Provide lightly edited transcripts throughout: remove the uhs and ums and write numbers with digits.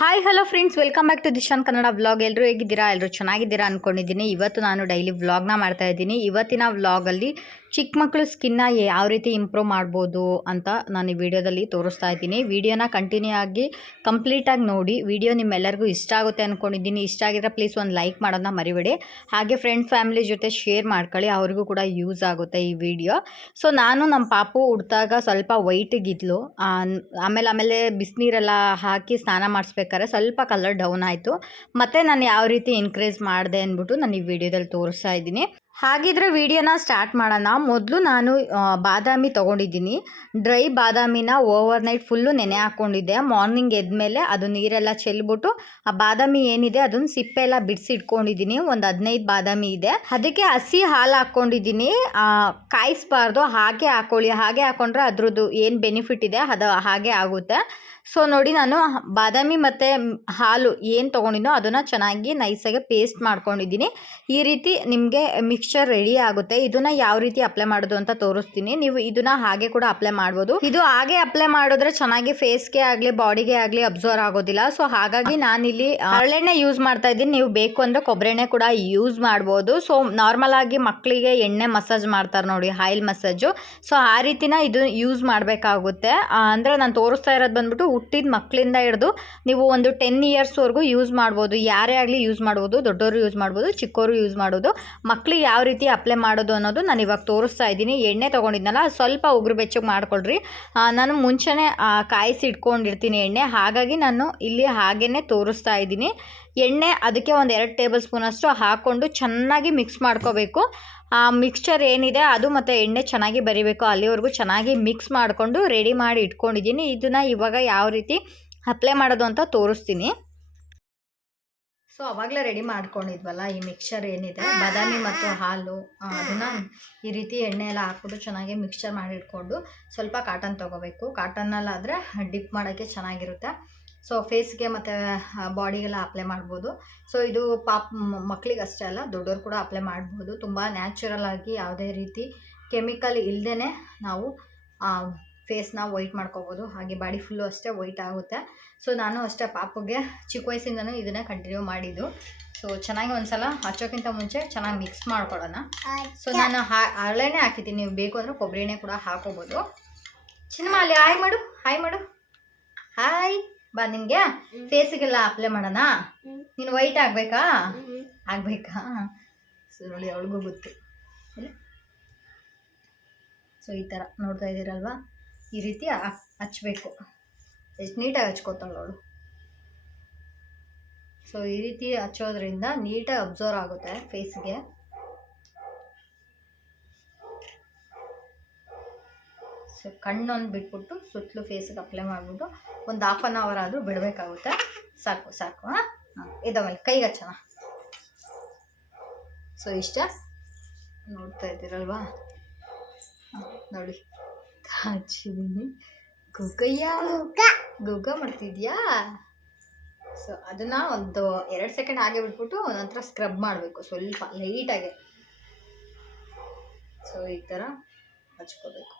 Hi hello friends, welcome back to Dishan Kannada vlog. ಎಲ್ಲರೂ ಹೇಗಿದ್ದೀರಾ? ಎಲ್ಲರೂ ಚೆನ್ನಾಗಿದ್ದೀರಾ ಅಂದ್ಕೊಂಡಿದ್ದೀನಿ. ಇವತ್ತು ನಾನು ಡೈಲಿ ವ್ಲಾಗ್ನ ಮಾಡ್ತಾ ಇದ್ದೀನಿ. ಇವತ್ತಿನ ವ್ಲಾಗಲ್ಲಿ ಚಿಕ್ಕ ಮಕ್ಕಳು ಸ್ಕಿನ್ನ ಯಾವ ರೀತಿ ಇಂಪ್ರೂವ್ ಮಾಡ್ಬೋದು ಅಂತ ನಾನು ಈ ವಿಡಿಯೋದಲ್ಲಿ ತೋರಿಸ್ತಾ ಇದ್ದೀನಿ. ವಿಡಿಯೋನ ಕಂಟಿನ್ಯೂ ಆಗಿ ಕಂಪ್ಲೀಟಾಗಿ ನೋಡಿ. ವಿಡಿಯೋ ನಿಮ್ಮೆಲ್ಲರಿಗೂ ಇಷ್ಟ ಆಗುತ್ತೆ ಅಂದ್ಕೊಂಡಿದ್ದೀನಿ. ಇಷ್ಟ ಆಗಿದ್ರೆ ಪ್ಲೀಸ್ ಒಂದು ಲೈಕ್ ಮಾಡೋದನ್ನ ಮರಿಬೇಡಿ. ಹಾಗೆ ಫ್ರೆಂಡ್ಸ್ ಫ್ಯಾಮಿಲಿ ಜೊತೆ ಶೇರ್ ಮಾಡ್ಕೊಳ್ಳಿ, ಅವ್ರಿಗೂ ಕೂಡ ಯೂಸ್ ಆಗುತ್ತೆ ಈ ವಿಡಿಯೋ. ಸೊ ನಾನು ನಮ್ಮ ಪಾಪು ಹುಡ್ದಾಗ ಸ್ವಲ್ಪ ವೈಟಿಗಿದ್ಲು. ಆಮೇಲೆ ಬಿಸಿನೀರೆಲ್ಲ ಹಾಕಿ ಸ್ನಾನ ಮಾಡಿಸ್ಬೇಕಾದ್ರೆ ಸ್ವಲ್ಪ ಕಲರ್ ಡೌನ್ ಆಯಿತು. ಮತ್ತು ನಾನು ಯಾವ ರೀತಿ ಇನ್ಕ್ರೀಸ್ ಮಾಡಿದೆ ಅಂದ್ಬಿಟ್ಟು ನಾನು ಈ ವಿಡಿಯೋದಲ್ಲಿ ತೋರಿಸ್ತಾ ಇದ್ದೀನಿ. ಹಾಗಿದ್ರೆ ವಿಡಿಯೋನ ಸ್ಟಾರ್ಟ್ ಮಾಡೋಣ. ಮೊದಲು ನಾನು ಬಾದಾಮಿ ತೊಗೊಂಡಿದ್ದೀನಿ. ಡ್ರೈ ಬಾದಾಮಿನ ಓವರ್ ನೈಟ್ ಫುಲ್ಲು ನೆನೆ ಹಾಕ್ಕೊಂಡಿದ್ದೆ. ಮಾರ್ನಿಂಗ್ ಎದ್ಮೇಲೆ ಅದು ನೀರೆಲ್ಲ ಚೆಲ್ಬಿಟ್ಟು ಆ ಬಾದಾಮಿ ಏನಿದೆ ಅದನ್ನು ಸಿಪ್ಪೆ ಎಲ್ಲ ಬಿಡಿಸಿಟ್ಕೊಂಡಿದ್ದೀನಿ. ಒಂದು 15 ಬಾದಾಮಿ ಇದೆ. ಅದಕ್ಕೆ ಹಸಿ ಹಾಲು ಹಾಕ್ಕೊಂಡಿದ್ದೀನಿ. ಕಾಯಿಸ್ಬಾರ್ದು, ಹಾಗೆ ಹಾಕ್ಕೊಳ್ಳಿ. ಹಾಗೆ ಹಾಕ್ಕೊಂಡ್ರೆ ಅದ್ರದ್ದು ಏನು ಬೆನಿಫಿಟ್ ಇದೆ ಅದು ಹಾಗೆ ಆಗುತ್ತೆ. ಸೊ ನೋಡಿ, ನಾನು ಬಾದಾಮಿ ಮತ್ತು ಹಾಲು ಏನು ತೊಗೊಂಡಿನೋ ಅದನ್ನು ಚೆನ್ನಾಗಿ ನೈಸಾಗಿ ಪೇಸ್ಟ್ ಮಾಡ್ಕೊಂಡಿದ್ದೀನಿ. ಈ ರೀತಿ ನಿಮಗೆ ಮಿಕ್ಸ್ಚರ್ ರೆಡಿ ಆಗುತ್ತೆ. ಇದನ್ನು ಯಾವ ರೀತಿ ಅಪ್ಲೈ ಮಾಡೋದು ಅಂತ ತೋರಿಸ್ತೀನಿ. ನೀವು ಇದನ್ನು ಹಾಗೆ ಕೂಡ ಅಪ್ಲೈ ಮಾಡ್ಬೋದು. ಇದು ಹಾಗೆ ಅಪ್ಲೈ ಮಾಡಿದ್ರೆ ಚೆನ್ನಾಗಿ ಫೇಸ್ಗೆ ಆಗಲಿ ಬಾಡಿಗೆ ಆಗಲಿ ಅಬ್ಸರ್ವ್ ಆಗೋದಿಲ್ಲ. ಸೊ ಹಾಗಾಗಿ ನಾನಿಲ್ಲಿ ಹರಳೆಣ್ಣೆ ಯೂಸ್ ಮಾಡ್ತಾ ಇದ್ದೀನಿ. ನೀವು ಬೇಕು ಅಂದರೆ ಕೊಬ್ಬರಿ ಎಣ್ಣೆ ಕೂಡ ಯೂಸ್ ಮಾಡ್ಬೋದು. ಸೊ ನಾರ್ಮಲ್ ಆಗಿ ಮಕ್ಕಳಿಗೆ ಎಣ್ಣೆ ಮಸಾಜ್ ಮಾಡ್ತಾರೆ ನೋಡಿ, ಆಯಿಲ್ ಮಸಾಜು. ಸೊ ಆ ರೀತಿನ ಇದು ಯೂಸ್ ಮಾಡಬೇಕಾಗುತ್ತೆ. ಅಂದರೆ ನಾನು ತೋರಿಸ್ತಾ ಇರೋದು ಬಂದ್ಬಿಟ್ಟು ಹುಟ್ಟಿದ ಮಕ್ಕಳಿಂದ ಹಿಡಿದು ನೀವು ಒಂದು 10 ಇಯರ್ಸ್ವರೆಗೂ ಯೂಸ್ ಮಾಡ್ಬೋದು. ಯಾರೇ ಆಗಲಿ ಯೂಸ್ ಮಾಡ್ಬೋದು, ದೊಡ್ಡವರು ಯೂಸ್ ಮಾಡ್ಬೋದು, ಚಿಕ್ಕವರು ಯೂಸ್ ಮಾಡೋದು. ಮಕ್ಕಳಿಗೆ ಯಾವ ರೀತಿ ಅಪ್ಲೈ ಮಾಡೋದು ಅನ್ನೋದು ನಾನು ಇವಾಗ ತೋರಿಸ್ತಾ ಇದ್ದೀನಿ. ಎಣ್ಣೆ ತೊಗೊಂಡಿದ್ನಲ್ಲ, ಸ್ವಲ್ಪ ಉಗುರು ಬೆಚ್ಚಗೆ ಮಾಡ್ಕೊಳ್ರಿ. ನಾನು ಮುಂಚೆನೇ ಕಾಯಿಸಿ ಇಟ್ಕೊಂಡಿರ್ತೀನಿ ಎಣ್ಣೆ, ಹಾಗಾಗಿ ನಾನು ಇಲ್ಲಿ ಹಾಗೇ ತೋರಿಸ್ತಾ ಇದ್ದೀನಿ. ಎಣ್ಣೆ ಅದಕ್ಕೆ ಒಂದು 2 ಟೇಬಲ್ ಸ್ಪೂನಷ್ಟು ಹಾಕ್ಕೊಂಡು ಚೆನ್ನಾಗಿ ಮಿಕ್ಸ್ ಮಾಡ್ಕೋಬೇಕು. ಆ ಮಿಕ್ಸ್ಚರ್ ಏನಿದೆ ಅದು ಮತ್ತು ಎಣ್ಣೆ ಚೆನ್ನಾಗಿ ಬರಿಬೇಕು. ಅಲ್ಲಿವರೆಗೂ ಚೆನ್ನಾಗಿ ಮಿಕ್ಸ್ ಮಾಡಿಕೊಂಡು ರೆಡಿ ಮಾಡಿ ಇಟ್ಕೊಂಡಿದ್ದೀನಿ. ಇದನ್ನು ಇವಾಗ ಯಾವ ರೀತಿ ಅಪ್ಲೈ ಮಾಡೋದು ಅಂತ ತೋರಿಸ್ತೀನಿ. ಸೊ ಅವಾಗಲೇ ರೆಡಿ ಮಾಡ್ಕೊಂಡಿದ್ವಲ್ಲ ಈ ಮಿಕ್ಸ್ಚರ್ ಏನಿದೆ, ಬಾದಾಮಿ ಮತ್ತು ಹಾಲು, ಅದನ್ನು ಈ ರೀತಿ ಎಣ್ಣೆ ಎಲ್ಲ ಹಾಕ್ಬಿಟ್ಟು ಚೆನ್ನಾಗಿ ಮಿಕ್ಸ್ಚರ್ ಮಾಡಿ ಇಟ್ಕೊಂಡು ಸ್ವಲ್ಪ ಕಾಟನ್ ತೊಗೋಬೇಕು. ಕಾಟನ್ನಲ್ಲಾದರೆ ಡಿಪ್ ಮಾಡೋಕ್ಕೆ ಚೆನ್ನಾಗಿರುತ್ತೆ. ಸೊ ಫೇಸ್ಗೆ ಮತ್ತು ಬಾಡಿಗೆಲ್ಲ ಅಪ್ಲೈ ಮಾಡ್ಬೋದು. ಸೊ ಇದು ಮಕ್ಕಳಿಗೆ ಅಷ್ಟೇ ಅಲ್ಲ, ದೊಡ್ಡವರು ಕೂಡ ಅಪ್ಲೈ ಮಾಡ್ಬೋದು. ತುಂಬ ನ್ಯಾಚುರಲ್ ಆಗಿ ಯಾವುದೇ ರೀತಿ ಕೆಮಿಕಲ್ ಇಲ್ಲದೇ ನಾವು ಫೇಸ್ನ ವೈಟ್ ಮಾಡ್ಕೋಬೋದು. ಹಾಗೆ ಬಾಡಿ ಫುಲ್ಲು ಅಷ್ಟೇ ವೈಟ್ ಆಗುತ್ತೆ. ಸೊ ನಾನು ಅಷ್ಟೇ ಪಾಪುಗೆ ಚಿಕ್ಕ ವಯಸ್ಸಿಂದನೂ ಇದನ್ನೇ ಕಂಟಿನ್ಯೂ ಮಾಡಿದ್ದು. ಸೊ ಚೆನ್ನಾಗಿ ಒಂದು ಸಲ ಹಚ್ಚೋಕ್ಕಿಂತ ಮುಂಚೆ ಚೆನ್ನಾಗಿ ಮಿಕ್ಸ್ ಮಾಡ್ಕೊಳ್ಳೋಣ. ಸೊ ನಾನು ಹರಳೆಣ್ಣೆ ಹಾಕಿದ್ದೀನಿ, ನೀವು ಬೇಕು ಅಂದರೆ ಕೊಬ್ಬರಿ ಎಣ್ಣೆ ಕೂಡ ಹಾಕೋಬೋದು. ಚಿನ್ನಮ್ಮ ಅಲ್ಲಿ ಹಾಯ್ ಮಾಡು, ಹಾಯ್ ಮಾಡು, ಹಾಯ್. ಬಾ, ನಿನಗೆ ಫೇಸಿಗೆಲ್ಲ ಅಪ್ಲೈ ಮಾಡೋಣ. ನೀನು ವೈಟ್ ಆಗಬೇಕಾ? ಸೊ ನೋಡಿ, ಅವಳಿಗೂ ಗೊತ್ತು. ಸೊ ಈ ಥರ ನೋಡ್ತಾ ಇದ್ದೀರಲ್ವಾ, ಈ ರೀತಿ ಹಚ್ಚಬೇಕು. ಎಷ್ಟು ನೀಟಾಗಿ ಹಚ್ಕೋತಾಳೆ ಅವಳು. ಸೊ ಈ ರೀತಿ ಹಚ್ಚೋದ್ರಿಂದ ನೀಟಾಗಿ ಅಬ್ಸರ್ವ್ ಆಗುತ್ತೆ ಫೇಸ್ಗೆ. ಸೊ ಕಣ್ಣೊಂದು ಬಿಟ್ಬಿಟ್ಟು ಸುತ್ತಲೂ ಫೇಸಿಗೆ ಅಪ್ಲೈ ಮಾಡಿಬಿಟ್ಟು ಒಂದು 1/2 ಅವರ್ ಆದರೂ ಬಿಡಬೇಕಾಗುತ್ತೆ. ಸಾಕು. ಹಾಂ, ಇದಾವಲ್ಲ ಕೈಗೆ ಹಚ್ಚೋಣ. ಸೊ ಇಷ್ಟ ನೋಡ್ತಾ ಇದ್ದೀರಲ್ವಾ, ನೋಡಿ ಹಚ್ಚಿದ್ದೀನಿ. ಗುಗ್ಗ ಮಾಡ್ತಿದ್ಯಾ? ಸೊ ಅದನ್ನು ಒಂದು 2 ಸೆಕೆಂಡ್ ಹಾಗೆ ಬಿಟ್ಬಿಟ್ಟು ನಂತರ ಸ್ಕ್ರಬ್ ಮಾಡಬೇಕು ಸ್ವಲ್ಪ ಲೈಟಾಗೆ. ಸೊ ಈ ಥರ ಹಚ್ಕೋಬೇಕು,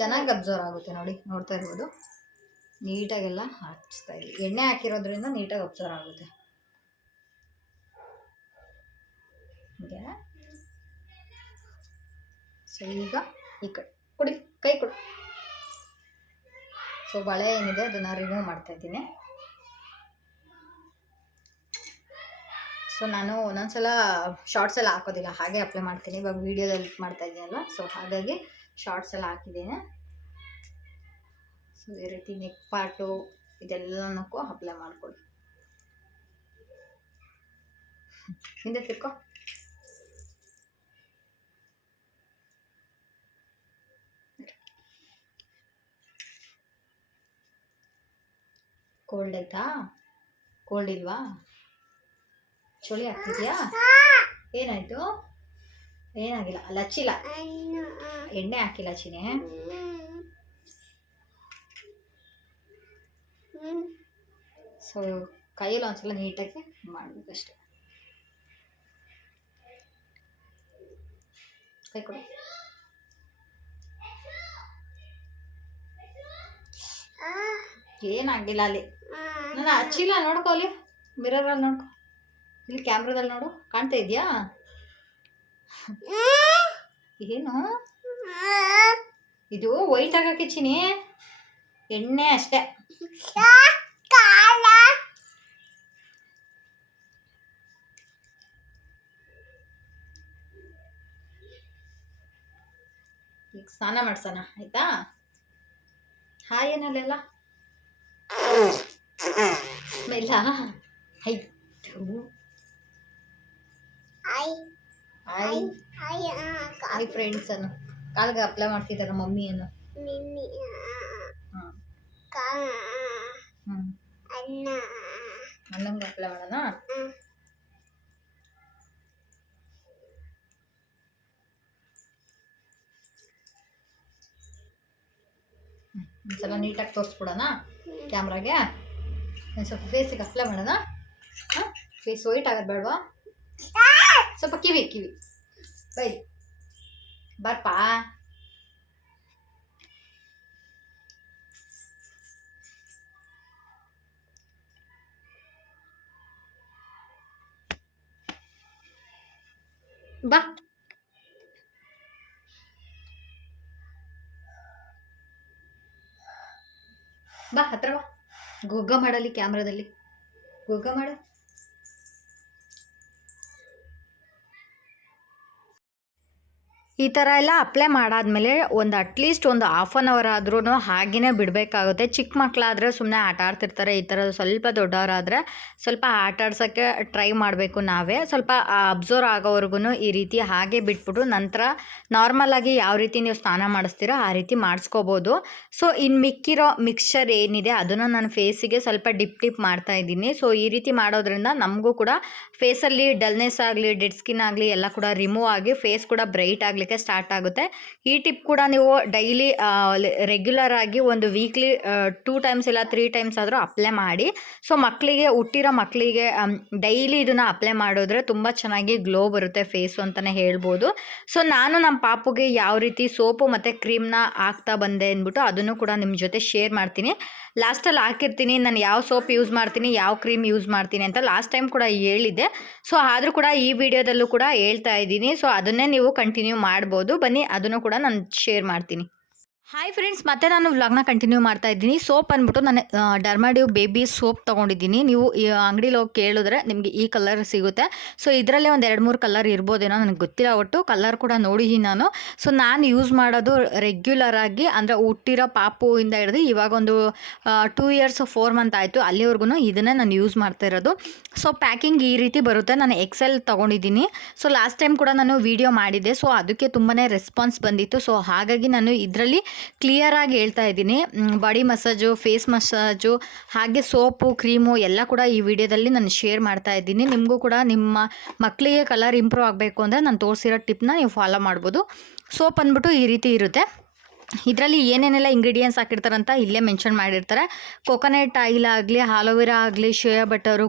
ಚೆನ್ನಾಗಿ ಅಬ್ಸರ್ವ್ ಆಗುತ್ತೆ. ನೋಡಿ, ನೋಡ್ತಾ ಇರ್ಬೋದು, ನೀಟಾಗೆಲ್ಲ ಹಚ್ತಾ ಇದ್ದೀವಿ. ಎಣ್ಣೆ ಹಾಕಿರೋದ್ರಿಂದ ನೀಟಾಗಿ ಅಬ್ಸರ್ವ್ ಆಗುತ್ತೆ. ಹೀಗೆ. ಸೊ ಈಗ ಈ ಕಡೆ ಕೈ ಕೊಡು. ಸೊ ಬಳೆ ಏನಿದೆ ಅದನ್ನು ರಿಮೂವ್ ಮಾಡ್ತಾಯಿದ್ದೀನಿ. ಸೊ ನಾನು ಒಂದೊಂದ್ಸಲ ಶಾರ್ಟ್ಸ್ ಎಲ್ಲ ಹಾಕೋದಿಲ್ಲ, ಹಾಗೆ ಅಪ್ಲೈ ಮಾಡ್ತೀನಿ. ಇವಾಗ ವೀಡಿಯೋದಲ್ಲಿ ಮಾಡ್ತಾ ಇದ್ದೀನಲ್ಲ, ಸೊ ಹಾಗಾಗಿ ಶಾರ್ಟ್ಸ್ ಎಲ್ಲ ಹಾಕಿದ್ದೇನೆ. ಸೊ ಈ ರೀತಿ ನೆಕ್ ಪಾರ್ಟು ಇದೆಲ್ಲನಕ್ಕೂ ಅಪ್ಲೈ ಮಾಡ್ಕೊಳ್ಳಿ. ಹಿಂದೆ ತಿರ್ಕೋ. ಕೋಲ್ಡ್ ಆಯ್ತಾ? ಕೋಲ್ಡ್ ಇಲ್ವಾ? ಚಳಿ ಆಗ್ತಿದ್ಯಾ? ಏನಾಯಿತು? ಏನಾಗಿಲ್ಲ, ಅಲ್ಲಿ ಹಚ್ಚಿಲ್ಲ, ಎಣ್ಣೆ ಹಾಕಿಲ್ಲ ಚಿನಿ. ಸೊ ಕೈಯಲ್ಲಿ ಒಂದ್ಸಲ ನೀಟಾಗಿ ಮಾಡಬೇಕಷ್ಟೆ. ಕೈ ಕೊಡು. ಏನಾಗಿಲ್ಲ ಅಲ್ಲಿ. ನಾನು ಹಚ್ಚಿಲ್ಲ, ನೋಡ್ಕೊಳ್ಳಿ ಮಿರರಲ್ಲಿ ನೋಡ್ಕೊ, ಇಲ್ಲಿ ಕ್ಯಾಮ್ರಾದಲ್ಲಿ ನೋಡು, ಕಾಣ್ತಾ ಇದೆಯಾ? ಏನು ಇದು ವೈಟ್ ಆಗಕ್ಕೆ ಚಿನಿ, ಎಣ್ಣೆ ಅಷ್ಟೇ. ಈಗ ಸ್ನಾನ ಮಾಡ್ಸೋಣ ಆಯ್ತಾ? ಹಾಯ್ ಏನಲ್ಲ ಸ್ಮೆಲ್ಲ. ಹಾಯ್ ಫ್ರೆಂಡ್ಸ್ ಅನ್ನು ಕಾಲ್ಗೆ ಅಪ್ಲೈ ಮಾಡ್ತಿದ್ದಾರೆ ಮಮ್ಮಿ ಅನ್ನು. ಅಣ್ಣಂಗೆ ಅಪ್ಲೈ ಮಾಡೋಣ. ಒಂದ್ಸಲ ನೀಟಾಗಿ ತೋರಿಸ್ಬಿಡೋಣ ಕ್ಯಾಮ್ರಾಗೆ. ಒಂದು ಸ್ವಲ್ಪ ಫೇಸಿಗೆ ಅಪ್ಲೈ ಮಾಡೋಣ. ಹಾಂ, ಫೇಸ್ ವೈಟ್ ಆಗೋದು ಬೇಡವಾ? ಸ್ವಲ್ಪ ಕಿವಿ ಬೈ ಬರ್ಪ. ಬಾ ಬಾ ಹತ್ರ ಬಾ. ಗೊಗ್ಗ ಮಾಡಲಿ ಕ್ಯಾಮ್ರಾದಲ್ಲಿ, ಗೊಗ್ಗ ಮಾಡು. ಈ ಥರ ಎಲ್ಲ ಅಪ್ಲೈ ಮಾಡಾದ್ಮೇಲೆ ಒಂದು ಅಟ್ಲೀಸ್ಟ್ ಒಂದು ಹಾಫ್ ಆನ್ ಅವರ್ ಆದ್ರೂ ಹಾಗೇ ಬಿಡಬೇಕಾಗುತ್ತೆ. ಚಿಕ್ಕ ಮಕ್ಕಳಾದರೆ ಸುಮ್ಮನೆ ಆಟ ಆಡ್ತಿರ್ತಾರೆ. ಈ ಥರ ಸ್ವಲ್ಪ ದೊಡ್ಡವರಾದರೆ ಸ್ವಲ್ಪ ಆಟ ಆಡ್ಸೋಕ್ಕೆ ಟ್ರೈ ಮಾಡಬೇಕು. ನಾವೇ ಸ್ವಲ್ಪ ಅಬ್ಸರ್ವ್ ಆಗೋವರೆಗೂ ಈ ರೀತಿ ಹಾಗೆ ಬಿಟ್ಬಿಟ್ಟು ನಂತರ ನಾರ್ಮಲಾಗಿ ಯಾವ ರೀತಿ ನೀವು ಸ್ನಾನ ಮಾಡಿಸ್ತೀರೋ ಆ ರೀತಿ ಮಾಡಿಸ್ಕೋಬೋದು. ಸೊ ಇನ್ನು ಮಿಕ್ಕಿರೋ ಮಿಕ್ಸ್ಚರ್ ಏನಿದೆ ಅದನ್ನು ನಾನು ಫೇಸಿಗೆ ಸ್ವಲ್ಪ ಡಿಪ್ ಮಾಡ್ತಾಯಿದ್ದೀನಿ. ಸೊ ಈ ರೀತಿ ಮಾಡೋದ್ರಿಂದ ನಮಗೂ ಕೂಡ ಫೇಸಲ್ಲಿ ಡಲ್ನೆಸ್ ಆಗಲಿ, ಡೆಡ್ ಸ್ಕಿನ್ ಆಗಲಿ ಎಲ್ಲ ಕೂಡ ರಿಮೂವ್ ಆಗಿ ಫೇಸ್ ಕೂಡ ಬ್ರೈಟ್ ಆಗಲಿಕ್ಕೆ ಸ್ಟಾರ್ಟ್ ಆಗುತ್ತೆ. ಈ ಟಿಪ್ ಕೂಡ ನೀವು ಡೈಲಿ ರೆಗ್ಯುಲರ್ ಆಗಿ ಒಂದು ವೀಕ್ಲಿ 2 ಟೈಮ್ಸ್ ಇಲ್ಲ 3 ಟೈಮ್ಸ್ ಆದರೂ ಅಪ್ಲೈ ಮಾಡಿ. ಸೊ ಮಕ್ಕಳಿಗೆ, ಹುಟ್ಟಿರೋ ಮಕ್ಕಳಿಗೆ ಡೈಲಿ ಇದನ್ನು ಅಪ್ಲೈ ಮಾಡಿದ್ರೆ ತುಂಬ ಚೆನ್ನಾಗಿ ಗ್ಲೋ ಬರುತ್ತೆ ಫೇಸು ಅಂತಲೇ ಹೇಳ್ಬೋದು. ಸೊ ನಾನು ನಮ್ಮ ಪಾಪುಗೆ ಯಾವ ರೀತಿ ಸೋಪು ಮತ್ತು ಕ್ರೀಮ್ನ ಹಾಕ್ತಾ ಬಂದೆ ಅಂದ್ಬಿಟ್ಟು ಅದನ್ನು ಕೂಡ ನಿಮ್ಮ ಜೊತೆ ಶೇರ್ ಮಾಡ್ತೀನಿ. ಲಾಸ್ಟಲ್ಲಿ ಹಾಕಿರ್ತೀನಿ ನಾನು ಯಾವ ಸೋಪ್ ಯೂಸ್ ಮಾಡ್ತೀನಿ, ಯಾವ ಕ್ರೀಮ್ ಯೂಸ್ ಮಾಡ್ತೀನಿ ಅಂತ ಲಾಸ್ಟ್ ಟೈಮ್ ಕೂಡ ಹೇಳಿದ್ದೆ. ಸೊ ಆದರೂ ಕೂಡ ಈ ವಿಡಿಯೋದಲ್ಲೂ ಕೂಡ ಹೇಳ್ತಾ ಇದ್ದೀನಿ. ಸೊ ಅದನ್ನೇ ನೀವು ಕಂಟಿನ್ಯೂ ಮಾಡ್ಬೋದು. ಬನ್ನಿ ಅದನ್ನು ಕೂಡ ನಾನು ಶೇರ್ ಮಾಡ್ತೀನಿ. ಹಾಯ್ ಫ್ರೆಂಡ್ಸ್, ಮತ್ತೆ ನಾನು ವ್ಲಾಗ್ನ ಕಂಟಿನ್ಯೂ ಮಾಡ್ತಾ ಇದ್ದೀನಿ. ಸೋಪ್ ಅಂದ್ಬಿಟ್ಟು ನಾನು ಡರ್ಮಾಡ್ಯೂ ಬೇಬಿ ಸೋಪ್ ತೊಗೊಂಡಿದ್ದೀನಿ. ನೀವು ಈ ಅಂಗಡಿಲಿ ಹೋಗಿ ಕೇಳಿದ್ರೆ ನಿಮಗೆ ಈ ಕಲರ್ ಸಿಗುತ್ತೆ. ಸೊ ಇದರಲ್ಲೇ ಒಂದು 2-3 ಕಲರ್ ಇರ್ಬೋದೇನೋ, ನನಗೆ ಗೊತ್ತಿಲ್ಲ. ಒಟ್ಟು ಕಲರ್ ಕೂಡ ನೋಡಿದ್ದೀನಿ ನಾನು. ಸೊ ನಾನು ಯೂಸ್ ಮಾಡೋದು ರೆಗ್ಯುಲರ್ ಆಗಿ, ಅಂದರೆ ಹುಟ್ಟಿರೋ ಪಾಪುವಿಂದ ಹಿಡಿದು ಇವಾಗ ಒಂದು 2 ಇಯರ್ಸ್ 4 ಮಂತ್ ಆಯಿತು, ಅಲ್ಲಿವರೆಗೂ ಇದನ್ನೇ ನಾನು ಯೂಸ್ ಮಾಡ್ತಾ ಇರೋದು. ಸೊ ಪ್ಯಾಕಿಂಗ್ ಈ ರೀತಿ ಬರುತ್ತೆ. ನಾನು XL ತೊಗೊಂಡಿದ್ದೀನಿ. ಸೊ ಲಾಸ್ಟ್ ಟೈಮ್ ಕೂಡ ನಾನು ವಿಡಿಯೋ ಮಾಡಿದ್ದೆ. ಸೊ ಅದಕ್ಕೆ ತುಂಬಾ ರೆಸ್ಪಾನ್ಸ್ ಬಂದಿತ್ತು. ಸೊ ಹಾಗಾಗಿ ನಾನು ಇದರಲ್ಲಿ ಕ್ಲಿಯರಾಗಿ ಹೇಳ್ತಾ ಇದ್ದೀನಿ. ಬಾಡಿ ಮಸಾಜು, ಫೇಸ್ ಮಸಾಜು, ಹಾಗೆ ಸೋಪು, ಕ್ರೀಮು ಎಲ್ಲ ಕೂಡ ಈ ವಿಡಿಯೋದಲ್ಲಿ ನಾನು ಶೇರ್ ಮಾಡ್ತಾ ಇದ್ದೀನಿ. ನಿಮಗೂ ಕೂಡ ನಿಮ್ಮ ಮಕ್ಕಳಿಗೆ ಕಲರ್ ಇಂಪ್ರೂವ್ ಆಗಬೇಕು ಅಂದರೆ ನಾನು ತೋರಿಸಿರೋ ಟಿಪ್ನ ನೀವು ಫಾಲೋ ಮಾಡ್ಬೋದು. ಸೋಪ್ ಅಂದ್ಬಿಟ್ಟು ಈ ರೀತಿ ಇರುತ್ತೆ. ಇದರಲ್ಲಿ ಏನೇನೆಲ್ಲ ಇಂಗ್ರೀಡಿಯೆಂಟ್ಸ್ ಹಾಕಿರ್ತಾರಂತ ಇಲ್ಲೇ ಮೆನ್ಷನ್ ಮಾಡಿರ್ತಾರೆ. ಕೊಕೊನಟ್ ಆಯಿಲ್ ಆಗಲಿ, ಆಲೋವೆರಾ ಆಗಲಿ, ಶೋಯಾ ಬಟರು,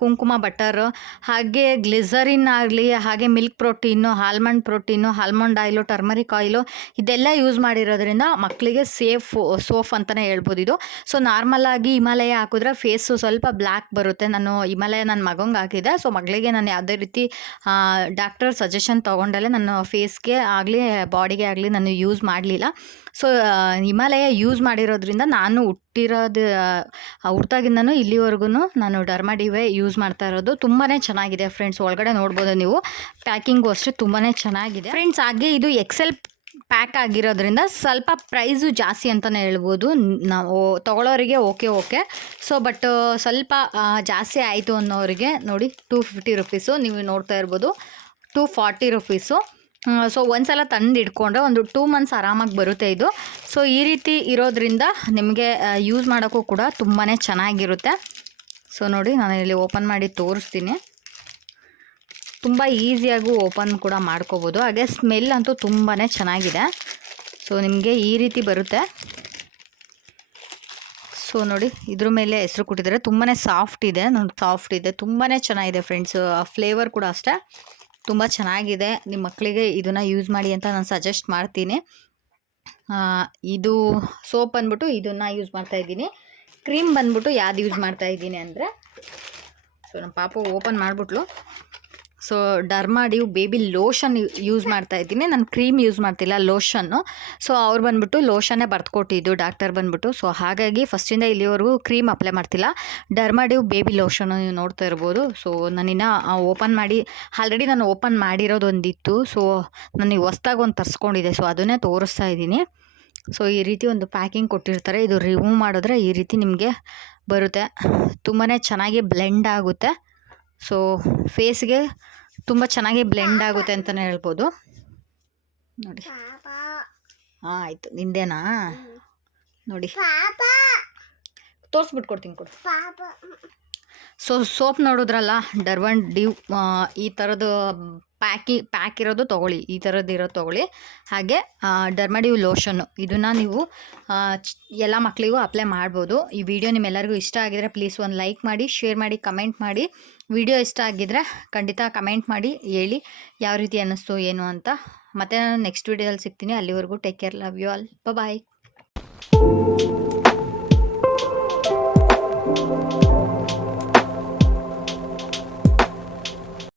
ಕುಂಕುಮ ಬಟರು, ಹಾಗೆ ಗ್ಲಿಸರಿನ್ ಆಗಲಿ, ಹಾಗೆ milk protein, almond protein, almond oil, turmeric oil ಇದೆಲ್ಲ ಯೂಸ್ ಮಾಡಿರೋದ್ರಿಂದ ಮಕ್ಕಳಿಗೆ ಸೇಫ್ ಸೋಪ್ ಅಂತಲೇ ಹೇಳ್ಬೋದು ಇದು. ಸೊ ನಾರ್ಮಲಾಗಿ ಹಿಮಾಲಯ ಹಾಕಿದ್ರೆ ಫೇಸು ಸ್ವಲ್ಪ ಬ್ಲ್ಯಾಕ್ ಬರುತ್ತೆ. ನಾನು ಹಿಮಾಲಯ ನನ್ನ ಮಗಂಗೆ ಹಾಕಿದ್ದೆ. ಸೊ ಮಗಳಿಗೆ ನಾನು ಯಾವುದೇ ರೀತಿ ಡಾಕ್ಟರ್ ಸಜೆಷನ್ ತೊಗೊಂಡಲ್ಲೇ ನಾನು ಫೇಸ್ಗೆ ಆಗಲಿ ಬಾಡಿಗೆ ಆಗಲಿ ನಾನು ಯೂಸ್ ಮಾಡಲಿಲ್ಲ. ಸೊ ಹಿಮಾಲಯ ಯೂಸ್ ಮಾಡಿರೋದ್ರಿಂದ ನಾನು ಹುಟ್ಟಿದಾಗಿಂದನೂ ಇಲ್ಲಿವರೆಗೂ ನಾನು ಡರ್ಮಾಡ್ಯೂವೇ ಯೂಸ್ ಮಾಡ್ತಾ ಇರೋದು. ತುಂಬಾ ಚೆನ್ನಾಗಿದೆ ಫ್ರೆಂಡ್ಸ್. ಒಳಗಡೆ ನೋಡ್ಬೋದು ನೀವು, ಪ್ಯಾಕಿಂಗು ಅಷ್ಟೇ ತುಂಬಾ ಚೆನ್ನಾಗಿದೆ ಫ್ರೆಂಡ್ಸ್. ಹಾಗೆ ಇದು XL ಪ್ಯಾಕ್ ಆಗಿರೋದ್ರಿಂದ ಸ್ವಲ್ಪ ಪ್ರೈಸು ಜಾಸ್ತಿ ಅಂತಲೇ ಹೇಳ್ಬೋದು. ನಾವು ತೊಗೊಳ್ಳೋರಿಗೆ ಓಕೆ. ಸೊ ಬಟ್ ಸ್ವಲ್ಪ ಜಾಸ್ತಿ ಆಯಿತು ಅನ್ನೋರಿಗೆ ನೋಡಿ 250 ರುಪೀಸು, ನೀವು ನೋಡ್ತಾ ಇರ್ಬೋದು 240 ರುಪೀಸು. ಸೊ ಒಂದು ಸಲ ತಂದು ಇಟ್ಕೊಂಡ್ರೆ ಒಂದು 2 ಮಂತ್ಸ್ ಆರಾಮಾಗಿ ಬರುತ್ತೆ ಇದು. ಸೊ ಈ ರೀತಿ ಇರೋದ್ರಿಂದ ನಿಮಗೆ ಯೂಸ್ ಮಾಡೋಕ್ಕೂ ಕೂಡ ತುಂಬಾ ಚೆನ್ನಾಗಿರುತ್ತೆ. ಸೊ ನೋಡಿ ನಾನು ಇಲ್ಲಿ ಓಪನ್ ಮಾಡಿ ತೋರಿಸ್ತೀನಿ. ತುಂಬ ಈಸಿಯಾಗೂ ಓಪನ್ ಕೂಡ ಮಾಡ್ಕೋಬೋದು. ಹಾಗೆ ಸ್ಮೆಲ್ ಅಂತೂ ತುಂಬಾ ಚೆನ್ನಾಗಿದೆ. ಸೊ ನಿಮಗೆ ಈ ರೀತಿ ಬರುತ್ತೆ. ಸೊ ನೋಡಿ ಇದ್ರ ಮೇಲೆ ಹೆಸರು ಕೊಟ್ಟಿದ್ದಾರೆ. ತುಂಬಾ ಸಾಫ್ಟ್ ಇದೆ ನೋಡಿ, ಸಾಫ್ಟ್ ಇದೆ, ತುಂಬಾ ಚೆನ್ನಾಗಿದೆ ಫ್ರೆಂಡ್ಸ್. ಫ್ಲೇವರ್ ಕೂಡ ಅಷ್ಟೇ ತುಂಬ ಚೆನ್ನಾಗಿದೆ. ನಿಮ್ಮ ಮಕ್ಕಳಿಗೆ ಇದನ್ನು ಯೂಸ್ ಮಾಡಿ ಅಂತ ನಾನು ಸಜೆಸ್ಟ್ ಮಾಡ್ತೀನಿ. ಇದು ಸೋಪ್ ಅಂದ್ಬಿಟ್ಟು ಇದನ್ನು ಯೂಸ್ ಮಾಡ್ತಾಯಿದ್ದೀನಿ. ಕ್ರೀಮ್ ಬಂದ್ಬಿಟ್ಟು ಯಾವ್ದು ಯೂಸ್ ಮಾಡ್ತಾ ಇದ್ದೀನಿ ಅಂದರೆ, ಸೊ ನಮ್ಮ ಪಾಪು ಓಪನ್ ಮಾಡಿಬಿಟ್ಲು. So Dermadew baby lotion use ಮಾಡ್ತಾ ಇದ್ದೀನಿ, ನಾನು ಕ್ರೀಮ್ ಯೂಸ್ ಮಾಡ್ತಿಲ್ಲ, ಲೋಷನ್ನು. ಸೊ ಅವ್ರು ಬಂದ್ಬಿಟ್ಟು ಲೋಷನ್ನೇ ಬರೆದುಕೊಟ್ಟಿದ್ದು ಡಾಕ್ಟರ್ ಬಂದ್ಬಿಟ್ಟು. ಸೊ ಹಾಗಾಗಿ ಫಸ್ಟಿಂದ ಇಲ್ಲಿವರೆಗೂ ಕ್ರೀಮ್ ಅಪ್ಲೈ ಮಾಡ್ತಿಲ್ಲ. ಡರ್ಮಾಡಿವ್ ಬೇಬಿ ಲೋಷನ್ನು ನೀವು ನೋಡ್ತಾ ಇರ್ಬೋದು. ಸೊ ನಾನಿನ್ನು ಓಪನ್ ಮಾಡಿ, ಆಲ್ರೆಡಿ ನಾನು ಓಪನ್ ಮಾಡಿರೋದು ಒಂದಿತ್ತು. ಸೊ ನನಗೆ ಹೊಸ್ದಾಗಿ ಒಂದು ತರಿಸ್ಕೊಂಡಿದ್ದೆ. ಸೊ ಅದನ್ನೇ ತೋರಿಸ್ತಾ ಇದ್ದೀನಿ. ಸೊ ಈ ರೀತಿ ಒಂದು ಪ್ಯಾಕಿಂಗ್ ಕೊಟ್ಟಿರ್ತಾರೆ. ಇದು ರಿಮೂವ್ ಮಾಡಿದ್ರೆ ಈ ರೀತಿ ನಿಮಗೆ ಬರುತ್ತೆ. ತುಂಬಾ ಚೆನ್ನಾಗಿ ಬ್ಲೆಂಡ್ ಆಗುತ್ತೆ. ಸೊ ಫೇಸ್ಗೆ ತುಂಬ ಚೆನ್ನಾಗಿ ಬ್ಲೆಂಡ್ ಆಗುತ್ತೆ ಅಂತಲೇ ಹೇಳ್ಬೋದು. ನೋಡಿ, ಹಾಂ ಆಯಿತು, ನಿಂದೇನಾ ನೋಡಿ, ತೋರಿಸ್ಬಿಟ್ಟು ಕೊಡ್ತೀನಿ ಕೊಡು. ಸೊ ಸೋಪ್ ನೋಡಿದ್ರಲ್ಲ, ಡರ್ಮನ್ ಡಿವ್ ಈ ಥರದ್ದು ಪ್ಯಾಕ್ ಇರೋದು ತೊಗೊಳ್ಳಿ, ಈ ಥರದ್ದು ಇರೋದು ತೊಗೊಳ್ಳಿ. ಹಾಗೆ ಡರ್ಮಡಿವ್ ಲೋಷನ್ನು, ಇದನ್ನು ನೀವು ಎಲ್ಲ ಮಕ್ಕಳಿಗೂ ಅಪ್ಲೈ ಮಾಡ್ಬೋದು. ಈ ವಿಡಿಯೋ ನಿಮ್ಮೆಲ್ಲರಿಗೂ ಇಷ್ಟ ಆಗಿದರೆ ಪ್ಲೀಸ್ ಒಂದು ಲೈಕ್ ಮಾಡಿ, ಶೇರ್ ಮಾಡಿ, ಕಮೆಂಟ್ ಮಾಡಿ. ವಿಡಿಯೋ ಇಷ್ಟ ಆಗಿದ್ದರೆ ಖಂಡಿತ ಕಮೆಂಟ್ ಮಾಡಿ ಹೇಳಿ ಯಾವ ರೀತಿ ಅನ್ನಿಸ್ತು ಏನು ಅಂತ. ಮತ್ತು ನಾನು ನೆಕ್ಸ್ಟ್ ವಿಡಿಯೋದಲ್ಲಿ ಸಿಗ್ತೀನಿ. ಅಲ್ಲಿವರೆಗೂ take care, love you all, bye.